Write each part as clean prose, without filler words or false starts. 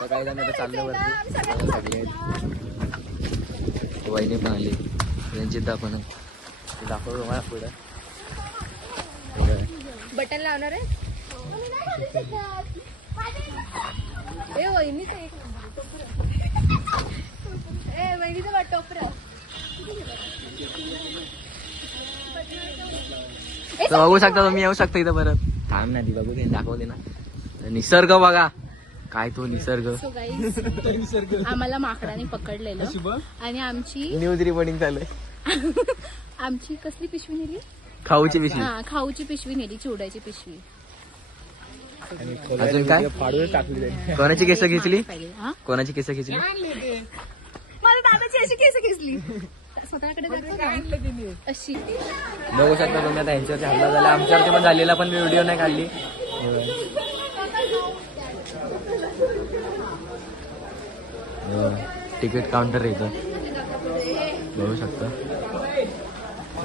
काय झालं आता चाललं वरती सगळे वहिनी पण आली रंजिता पण दाखवतो मला पुढं बटन लावणार आहे वहिनीच वहिनीचं टोपर बघू शकता तुम्ही येऊ शकता इथं परत थांब ना ती बघू दे दाखवते ना निसर्ग बघा काय तो निसर्ग आम्हाला माकडाने पकडलेलं आणि आमची न्यूज रिपोर्टिंग चालू आमची कसली पिशवी नेली खाऊची पिशवी हा खाऊची पिशवी नेली चिवड्याची पिशवी अजून काय कोणाची केस घेतली हा कोणाची केस घेतली माझ्या दादाची अशी केस घेतली स्वतःकडे अशी बघू शकता तुम्ही आता यांच्यावरती हल्ला झाला आमच्यावरती पण झालेला पण मी व्हिडिओ नाही काढली तिकीट काउंटर इथं बघू शकता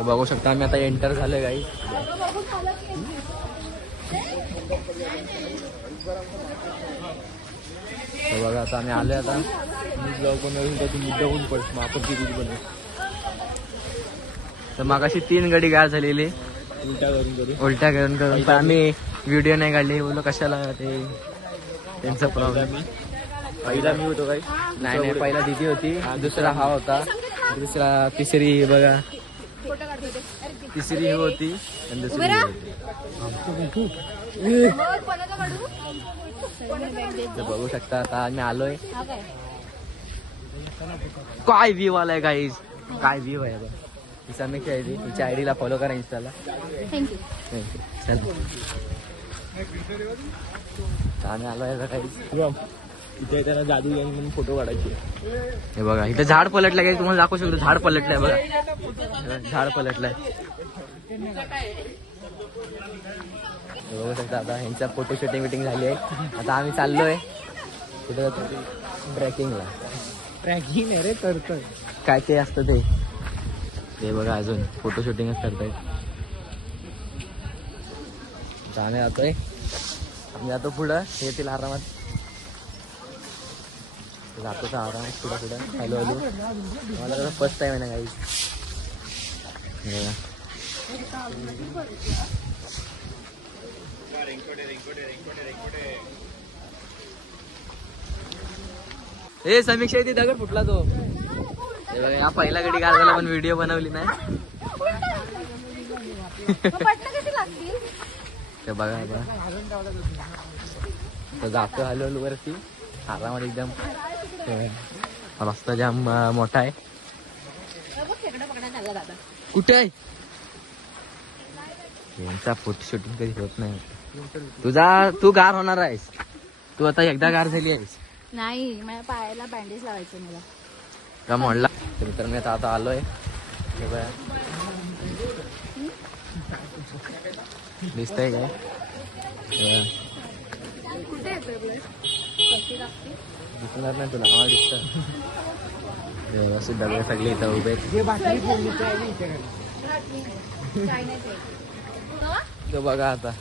बघू शकता आम्ही आता एंटर झालोय काही बघा आता आम्ही आलोय आता ब्लॉग बनवून मुद्दा होऊन पडतो आपण किती बनवू तर मागाशी 3 गडी गार झालेली उलट्या करून पण आम्ही व्हिडिओ नाही काढली बोललो कशाला ते त्यांचा प्रॉब्लेम पहिला मी होतो काही नाही पहिला दिदी होती दुसरा हा होता दुसरा तिसरी बघा तिसरी ही होती आणि दुसरी बघू शकता आता आम्ही आलोय काय व्ह्यू आलाय गाईज काय व्ह्यू आहे बघा ही समीक्षा आहे तिच्या आयडीला फॉलो करा इंस्टाला थँक्यू चला आम्ही आलोय काही इथे त्यांना जादू म्हणून फोटो काढायचे हे बघा इथं झाड पलटलं काय तुम्हाला दाखवू शकतो झाड पलटलंय बघा झाड पलटलंय बघू शकता आता ह्यांचा फोटो शूटिंग विटिंग झाली आहे आता आम्ही चाललोय कुठं ट्रेकिंगला ट्रॅकिंग रे करतोय काय ते असतं ते बघा अजून फोटो शूटिंगच करतायत आम्ही जातोय आम्ही जातो पुढं येतील आरामात जातो तर आरामात पुढं हॅलो हॅलो मला कसं फर्स्ट टाइम आहे ना काही ए समीक्षा ती दगड फुटला तो हा पहिला गडी गार झाला पण व्हिडिओ बनवली नाही ते बघा जातो हॅलो वरती आरामात एकदम रस्ता जाम मोठा आहे कुठे आहे यांचा फोटो शूटिंग कधी होत नाही तू गार होणार आहेस तू आता एकदा गार झाली आहेस नाही माझ्या पायाला बँडेज लावायचं मला का म्हणला तर मी आता आलोय दिसतंय काय दिसणार नाही तुला हा दिसत व्यवस्थित दगड सगळे इथं उभे तो बघा आता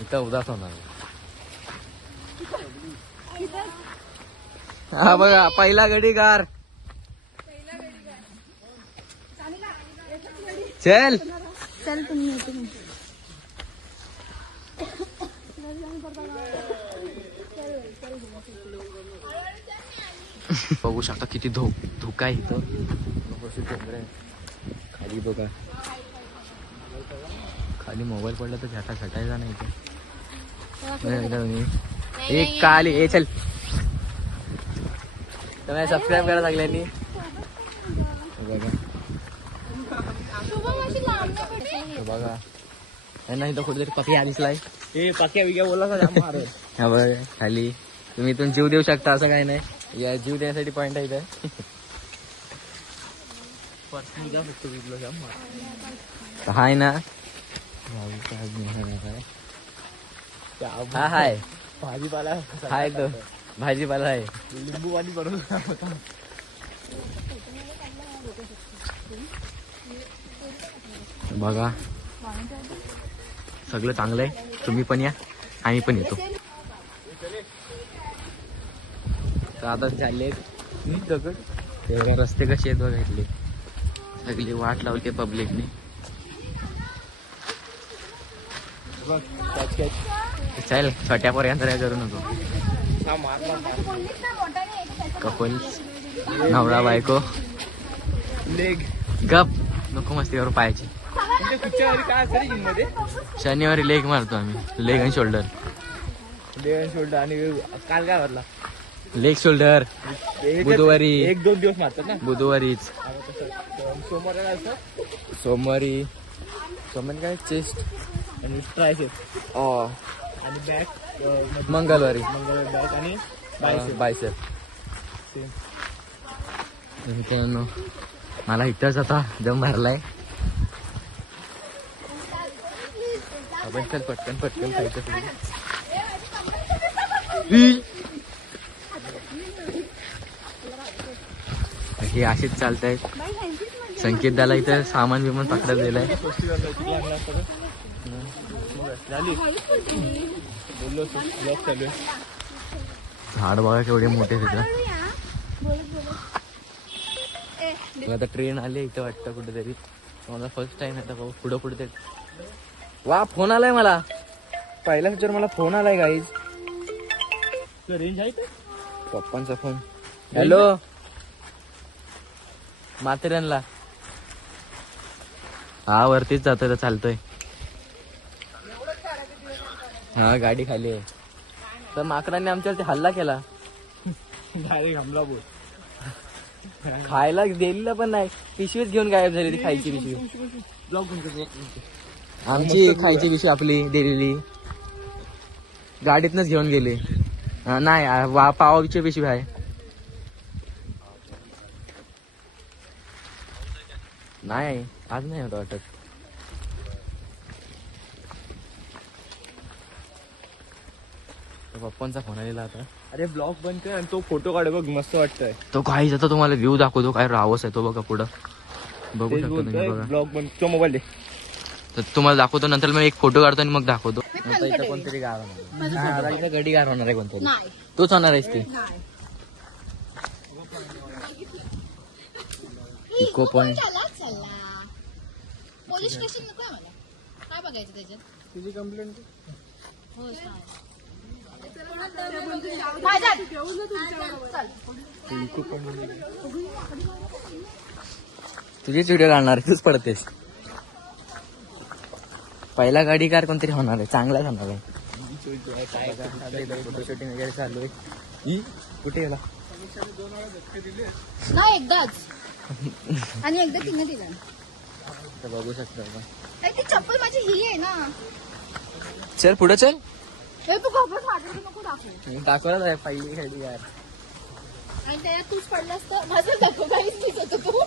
इथं उदास होणार हा बघा पहिला गडी गार चल चल तुम्ही बघू शकता किती धोका आहे इथं खाली बघा खाली मोबाईल पडला तर छटायचा नाही इथे एक काली हे चल तुम्ही सबस्क्राईब करा सगळ्यांनी बघा त्यांना इथं कुठेतरी पक्या दिसलाय हे पाक्या बिक्या बोलला हा बघा खाली तुम्ही इथून जीव देऊ शकता असं काही नाही या जीव देण्यासाठी पॉइंट आहे इथं हाय ना हा हाय भाजीपाला हाय तो भाजीपाला आहे लिंबू पाणी करून बघा सगळं चांगलं आहे तुम्ही पण या आम्ही पण येतो तर आता चालले दगड ते रस्ते कसे आहेत बघा इथले. सगळी वाट लावते पब्लिकने. चल छोट्या पर्यंत काय करू नको. कपल नवरा बायको लेग गप नको मस्ती करू पायाची. काय असतं जिम मध्ये? शनिवारी लेग मारतो आम्ही. लेग आणि शोल्डर. Leg and shoulder. आणि काल काय भरला? लेग शोल्डर बुधवारी. 1-2 दिवस मारतात ना बुधवारीच. सोमवार काय असतं? सोमवारी काय चेस्ट आणि ट्रायसेप आणि बॅक. मंगळवारी बॅक आणि बायसेप. मित्रांनो मला इथंच आता दम भरलाय. आपण चल पटकन खायचं. हे असेच चालतायत. संकेत दाला इथं सामान बिमान पकडायला दिलाय. झाड बघा केवढे मोठे तिथं. आता ट्रेन आली इथं वाटतं कुठेतरी. मला फर्स्ट टाइम आता पुढे वा फोन आलाय मला. पहिला विचार मला फोन आलाय गाईज. रेंज आहे का? पप्पांचा फोन. हॅलो माथेरानला. हा वरतीच जातोय चालतोय. हा गाडी खाली आहे. तर माकडांनी आमच्यावरती हल्ला केला. डायरेक्ट हमला बोल. खायला दिलेलं पण नाही. पिशवीच घेऊन गायब झाली ती खायची पिशवी. आमची खायची पिशवी आपली दिलेली गाडीतनच घेऊन गेले. नाही पावाची पिशवी आहे. नाही आज नाही होत वाटत. पप्पांचा फोन आलेला आता. अरे ब्लॉग बंद कर आणि तो फोटो काढ बघ मस्त वाटतंय. तो काही जातो तुम्हाला व्ह्यू दाखवतो. काय रावस आहे तो बघा पुढं. बघू शकतो तुम्ही बघा. ब्लॉग बंद. तो मोबाईल दे. तर तुम्हाला दाखवतो. नंतर मी एक फोटो काढतो आणि मग दाखवतो. आता इथं कोणतरी गार होणार आहे. इथं गडी गार होणार आहे कोणतरी. तोच होणार आहेस ते. Echo point. पोलीस स्टेशन नको आहे मला. काय बघायचं त्याच्यात? तुझी कंप्लेंट. तुझीच व्हिडिओ काढणार आहे. तूच पडतेस. पहिला गाडी कार कोणतरी होणार आहे. चांगलाच होणार आहे. फोटो शूटिंग वगैरे चालू आहे. कुठे गेला? नाही एकदाच. आणि एकदा तिने दिला. बघू शकता आपण. ती चप्पल माझी ही आहे ना. चल पुढे चल. तू घाबरत माझ्याकडे नको दाखव. दाखवणार आहे पहिली गाडी यार. आणि त्याच्यात तूच पडला असतं. माझं दाखव काहीच दिसत होतो तू.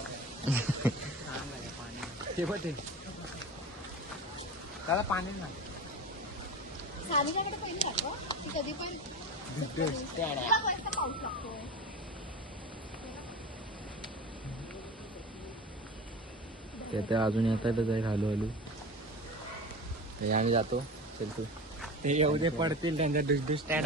त्याला पाणी नाही. सानिकाकडे पहिली दाखव. ती कधी पण तिला मस्त पाऊस लागतो. ते अजून येतातच आहे हळूहळू. आम्ही जातो. चल तू. ते एवढे पडतील त्यांच्या डिश स्टँड.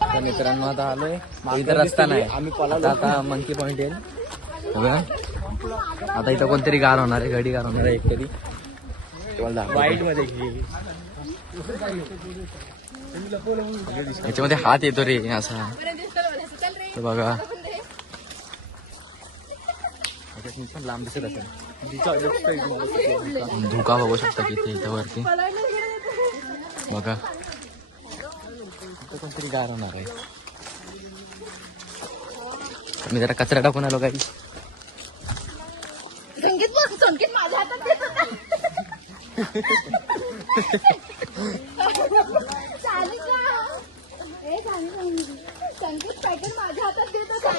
तर मित्रांनो आता आलोय. इथं रस्ता नाही. आम्ही आता मंकी पॉइंट येईल. आता इथं कोणतरी गार होणार आहे. गाडी गार होणार आहे एकतरी. वाईट मध्ये घे. याच्यामध्ये हात येतो रे असा. तर बघा पण लांब दिसत असेल. धोका बघू शकता किती इथं वरती बघा. इथं कोणतरी गार होणार आहे. मी जरा कचरा टाकून आलो काही. संकेत माझ्या हातात देत होता. संकेत पॅकेट माझ्या हातात देत होता.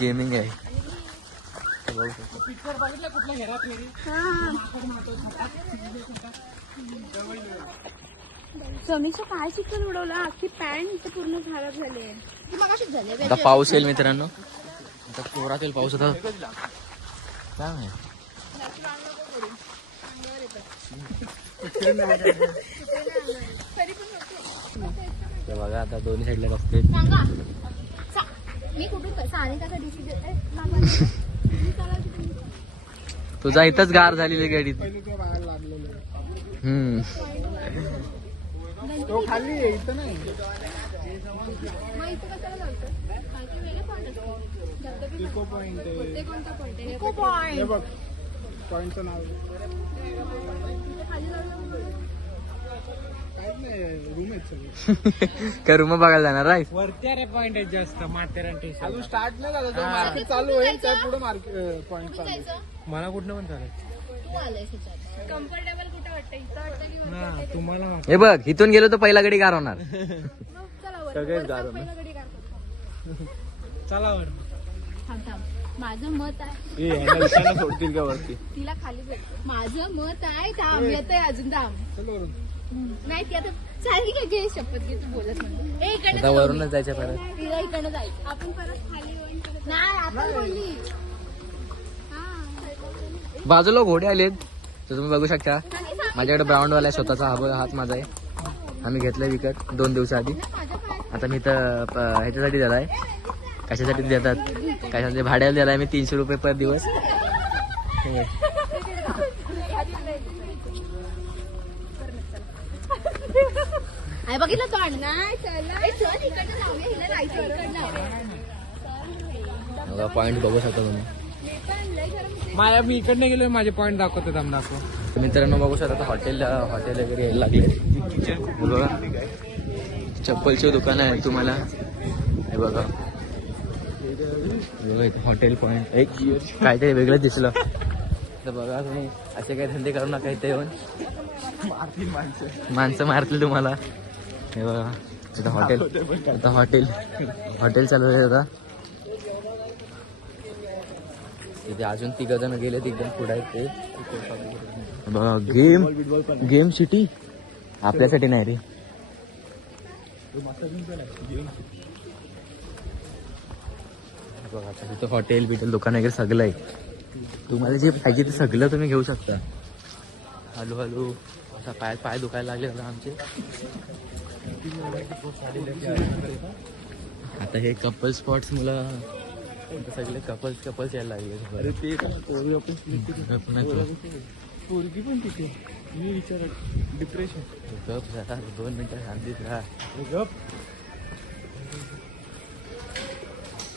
गेमिंग आहे. समीक्षा काय चिखल उडवला अख्खी पॅन्ट पूर्ण खराब झाली ती मग अशीच झाली आता पाऊस येईल मित्रांनो. आता जोरात येईल पाऊस. आता काय माहिती. ते बघा आता दोन्ही साईडला रस्ते. सांगा मी कुठून सानिकाचा डिसी देते तुझा इथंच गार झालेली गाडीत. तो खाली आहे, इथं नाही. मग इथं कशाला लावतं? बाकी वेगळे पॉईंट असतात. धबधबे इको पॉइंट आहे. ते कोणता पॉईंट आहे? इको हे पॉईंट बघ पॉइंटचं नाव खाली लावलं काहीच नाही, रूम आहेत सगळे. काय रूम बघायला जाणार आहे. वरती अरे पॉइंट आहे जास्त माथेरान स्टेशन. अजून स्टार्ट नाही झालं, मार्केट चालू होईल त्या पुढे मार्केट पॉइंट चालू आहे. जायचं मला कुठनं पण चालेल. तू आलायस ह्याच्यात कम्फर्टेबल कुठं वाटतं इथं वाटतं की वरती वाटतं? तुम्हाला हे बघ इथून गेलो तर पहिला गडी गार होणार. मग चला वर सगळेच वर गार जाऊ, पहिलं गडी काढतो. चला वर. थांब थांब माझं मत आहे सोडतील का वरती. तिला खाली भेट माझं मत आहे थांब येतंय अजून थांब चल वरून. नाही ती आता चालेल का घे शपथ घे तू बोलत नाही ए, इकडनं आता जाऊ वरूनच मी. जायचं परत. तिला इकडनं जायचं आपण परत खाली वळून परत नाही आपण बोलली हा बाजूला घोडे आलेत तर तुम्ही बघू शकता. माझ्याकडे ब्राऊन वाला आहे स्वतःचा. हात माझा आहे. आम्ही घेतलाय विकत 2 दिवसाआधी. आता मी तर ह्याच्यासाठी दिलाय. कशासाठी देतात कशासाठी भाड्याला दिलाय मी 300 रुपये पर दिवस. आहे बघितलं तोंड नाही चल इकडनं लावूया हिला जायचं इकडनं पॉईंट बघू शकता तुम्ही. माया मी इकडनं गेलोय, माझे पॉइंट दाखवतो थांब दाखव. मित्रांनो बघू शकता हॉटेल वगैरे यायला लागले. बघा चप्पलचे दुकान आहे तुम्हाला. हे बघा इथे हॉटेल पॉईंट एक काहीतरी वेगळंच दिसलं तर बघा तुम्ही असे काही धंदे करू नका इथे येऊन. माणसं मारतील तुम्हाला. हे बघा इथं हॉटेल. आता हॉटेल चालू आहे आता. तिथे अजून 3 जण गेले एकदम पुढे आहेत ते. बघा गेम सिटी आपल्यासाठी नाही रे. बघा तिथं हॉटेल बिटेल दुकान वगैरे सगळं आहे. तुम्हाला जे पाहिजे ते सगळं तुम्ही घेऊ शकता. हळूहळू आता पाय दुखायला लागले होते आमचे. आता हे कपल स्पॉट्स मुलं सगळे कपल्स यायला लागले. अरे ते पोरगी पण तिथे मी विचार डिप्रेशन. गप जरा 2 मिनिटं शांतीत राहा. गप.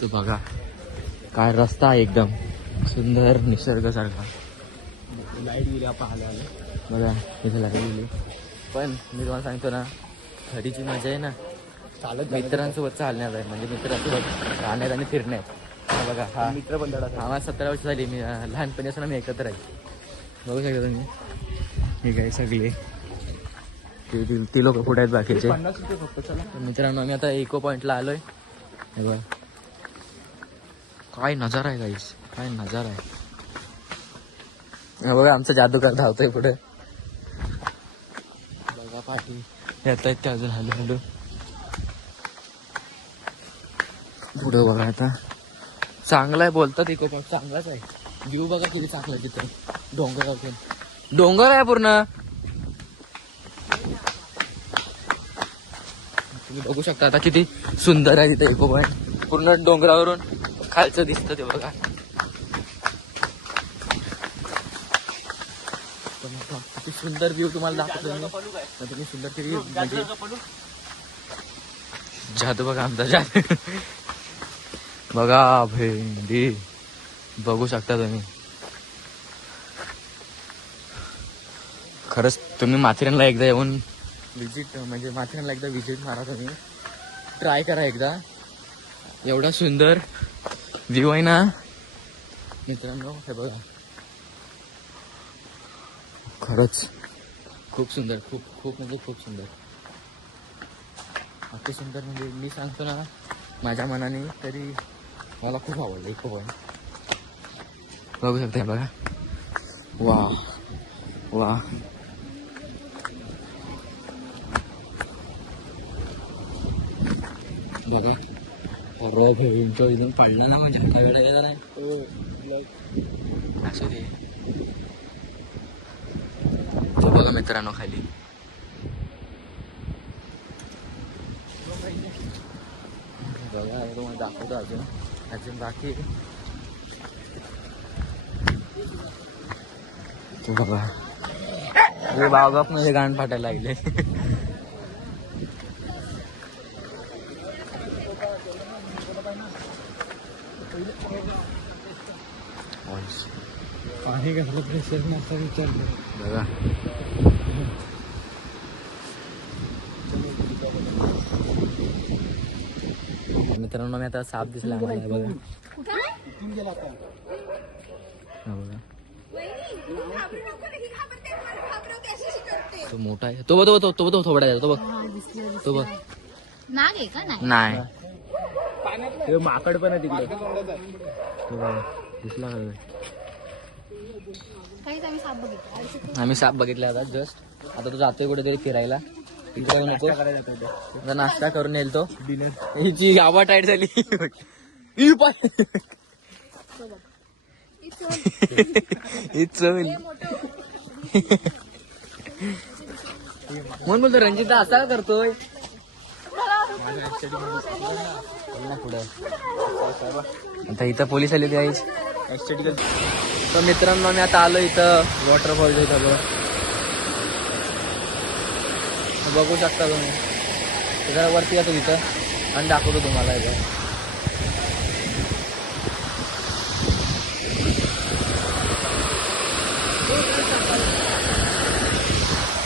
तो बघा काय रस्ता आहे एकदम सुंदर निसर्गासारखा. लाईट गेली पाहायला आलं. बघा इथे लाईट गेली. पण मी तुम्हाला सांगतो ना घरीची मजा आहे ना चालत मित्रांसोबत चालण्यात आहे. म्हणजे मित्रांसोबत राहण्यात आणि फिरण्यात. हा बघा हा मित्र पण धडा. आम्हाला 17 वर्ष झाली. मी लहानपणी असताना मी एकत्र आहे. बघू शकता तुम्ही. हे काय सगळे ती लोक पुढे आहेत बाकीचे. 50 रुपये फक्त. चला तर मित्रांनो आम्ही आता इको पॉइंटला आलोय. हे बघा काय नजारा आहे गाईस. काय नजारा आहे. हे बघा आमचं जादूगार धावतोय पुढे. बघा पाठी येत आहेत ते अजून हळू पुढे. बघा आता चांगला आहे बोलतात इको पॉइंट चांगलाच आहे. व्ह्यू बघा किती चांगला आहे तिथे. डोंगर आहे पूर्ण. तुम्ही बघू शकता आता किती सुंदर आहे तिथे इको पॉइंट. पूर्ण डोंगरावरून खालचं दिसतं ते बघा. किती सुंदर व्ह्यू तुम्हाला दाखवतो मी. तुम्ही सुंदर तरी म्हणजे जादू बघा आमचा जादू. बघा भेंडी बघू शकता तुम्ही. खरंच तुम्ही माथेरानला एकदा येऊन म्हणजे माथेरानला एकदा विजिट मारा. तुम्ही ट्राय करा एकदा. एवढा सुंदर व्ह्यू आहे ना मित्रांनो. हे बघा खरंच खूप सुंदर. खूप म्हणजे खूप सुंदर. अति सुंदर म्हणजे मी सांगतो ना माझ्या मनाने तरी मला खूप आवडलं इको पॉइंट. बघू शकता बघा. वा वा बघा रॉब इंटो इथून पडला ना म्हणजे आपल्या वेळेला जरा असू दे. तो बघा मित्रांनो खाली बघा तुम्हाला दाखवतो अजून बाकी तो बघा हे बावगाप मध्ये गाण फाटायला लागले. पाणी घातलं प्रेशर नसता विचार बघा मित्रांनो मी आता साप दिसला आम्हाला बघा. हा बघा तो मोठा आहे. तो बघ थोडा आहे. तो बघ नाग आहे का? नाही माकड पण आहे तिकडे. तो बघा दिसला का? काहीच आम्ही साप बघितला. आम्ही साप बघितला आता जस्ट. आता तो जातोय कुठेतरी फिरायला. नको आता नाश्ता करून येईल तो. हिची आवा टाईट झाली. म्हणून बोलतो रंजिता असा का करतोय पुढे. आता इथं पोलीस आले ते तर मित्रांनो मी आता आलो इथं वॉटरफॉल इथं बघू शकता तुम्ही. जरा वरती येतो इथं आणि दाखवतो तुम्हाला इथं.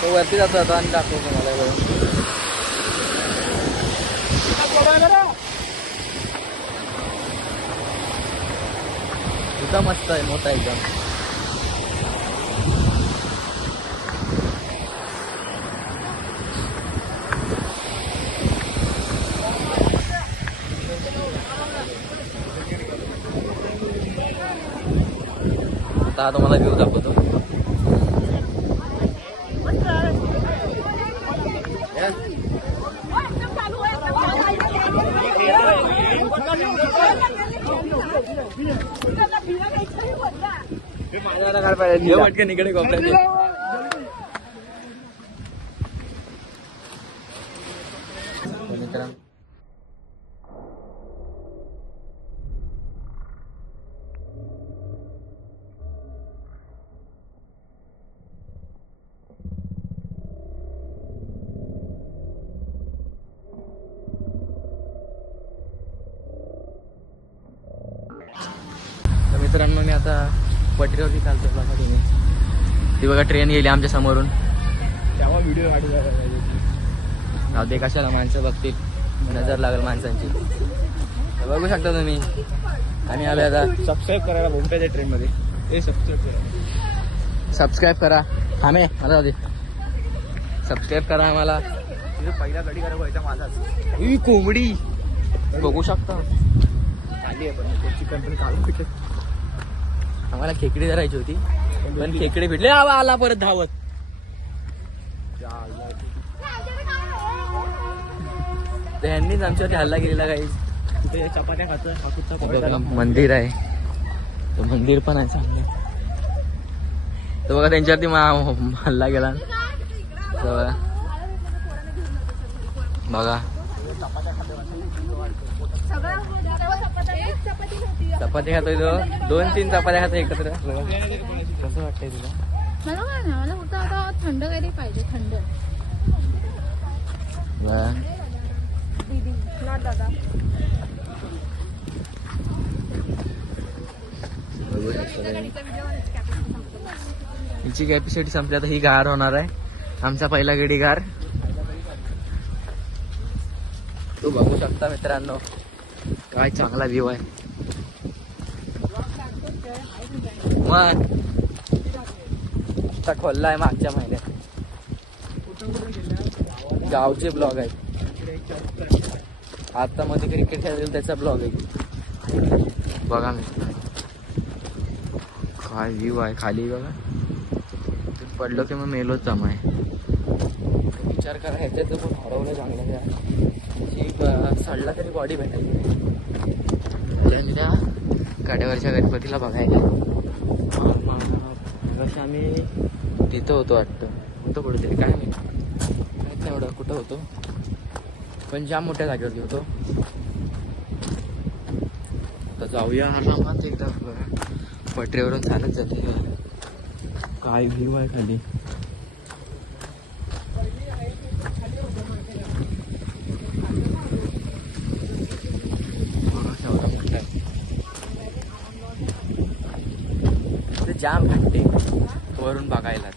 तो वरती जातो आता आणि दाखवतो तुम्हाला इथं. इथं मस्त आहे मोठा एकदम. आता तुम्हाला व्ह्यू दाखवतो. पटकन इकडे कोपऱ्यात. मित्रांनो मी आता पटरीवरती चालतो बघा तुम्ही. ती बघा ट्रेन गेली आमच्या समोरून. तेव्हा व्हिडिओ जाऊ दे कशाला माणसं बघतील नजर लागेल माणसांची. बघू शकता तुम्ही आम्ही आलो आता. सबस्क्राईब करायला बोलताय त्या ट्रेन मध्ये. हे सबस्क्राईब करा. आम्ही मला जाऊ दे सबस्क्राईब करा आम्हाला. पहिला गाडी करायला व्हायचा माझाच. ही कोंबडी बघू शकता. आली आहे पण चिकन पण काढून आम्हाला खेकडी धरायची होती पण खेकडे भेटले. आला परत धावत. त्यांनीच आमच्यावरती हल्ला केलेला काही. तिथे चपात्या खातो. मंदिर आहे तो मंदिर पण आहे चांगलं. तर बघा त्यांच्यावरती हल्ला केला. बघा चपाती खातोय तो. 2-3 चपात्या खातो एकत्र. कसं वाटतंय तुला? मला काय ना मला फक्त आता थंड काहीतरी पाहिजे. थंड दादा हिची कॅपॅसिटी संपली. आता ही गार होणार आहे. आमचा पहिला गडी गार. तो बघू शकता मित्रांनो काय चांगला व्ह्यू आहे. मग आता खोलला आहे मागच्या महिन्यात. गावचे ब्लॉग आहेत. आता मध्ये क्रिकेट खेळेल त्याचा ब्लॉग आहे. बघा मी काय व्ह्यू आहे खाली. बघा पडलो की मग मेलोच जमा आहे. विचार करा ह्याच्यात पण हरवलं चांगलं. एक सडला तरी बॉडी भेटायची. आणि त्या काड्यावरच्या गणपतीला बघायला कसं आम्ही तिथं होतो वाटतं. होतो कुठेतरी काय नाही एवढं कुठं होतो, पण जाम मोठ्या जागेवरती होतो. तर जाऊया आरामात एकदा. पटरीवरून चालत जाते. काय व्ह्यू आहे खाली. जाम भेटते वरून बघायलाच.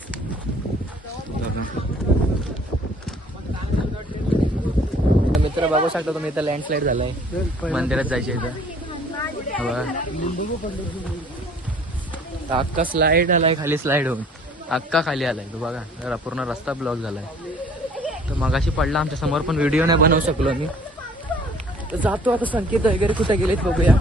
मित्र बघू शकता तुम्ही, इथं लँडस्लाईड झालाय. मंदिरात जायचे इथं अख्खा स्लाईड आलाय, खाली स्लाईड होऊन अख्खा खाली आलाय. तो बघा जरा पूर्ण रस्ता ब्लॉक झालाय. तर मगाशी पडला आमच्या समोर, पण व्हिडिओ नाही बनवू शकलो मी. तर जातो आता. संकेत वगैरे कुठे गेलेत बघूया.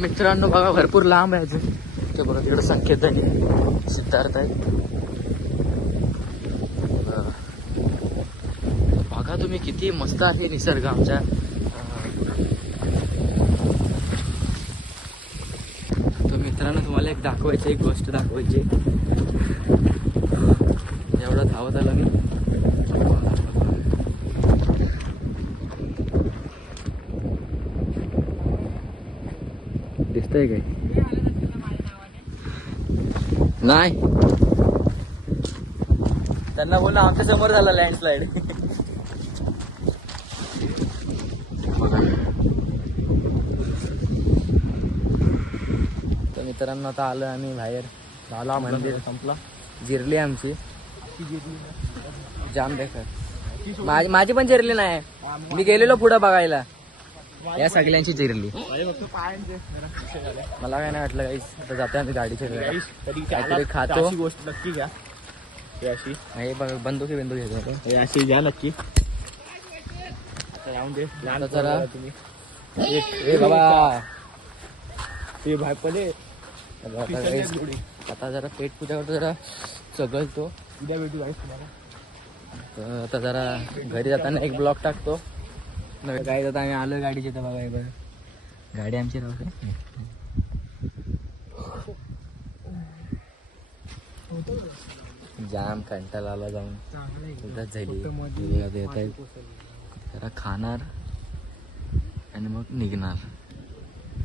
मित्रांनो बघा भरपूर लांब आहे अजून. ते बघा तिकडे संकेत आहे, सिद्धार्थ आहे. बघा तुम्ही किती मस्त आहे निसर्ग आमच्या. तर मित्रांनो तुम्हाला एक दाखवायची, एक गोष्ट दाखवायची. एवढं धावत आला मी. दिसतंय काय? नाही, त्यांना बोला आमच्या समोर झाला लँडस्लाईड. तर मित्रांनो आता आलो आम्ही बाहेर. झाला मंदिर संपला. जिरली आमची जाम देखत. माझी पण जिरली नाही. मी गेलेलो पुढं बघायला. या सगळ्यांची जिरली. मला काय नाही वाटलं काही. आता जातो आम्ही गाडीच्या काहीतरी खातो. गोष्ट नक्की घ्या. हे बघ बंदुकी घेतो. हे अशी घ्या नक्की. आता जरा ए बाबा ते भाई पडे. आता जरा पेट पूजा करतो, जरा चगलतो. उद्या भेटू गाईस तुम्हाला. तर आता जरा घरी जाताना एक ब्लॉग टाकतो. काय जाता आम्ही आलो गाडीची. तर बघा बघा गाडी आमची राहते. जाम कंटाळा आला जाऊन. उद्याच झाली. जरा खाणार आणि मग निघणार.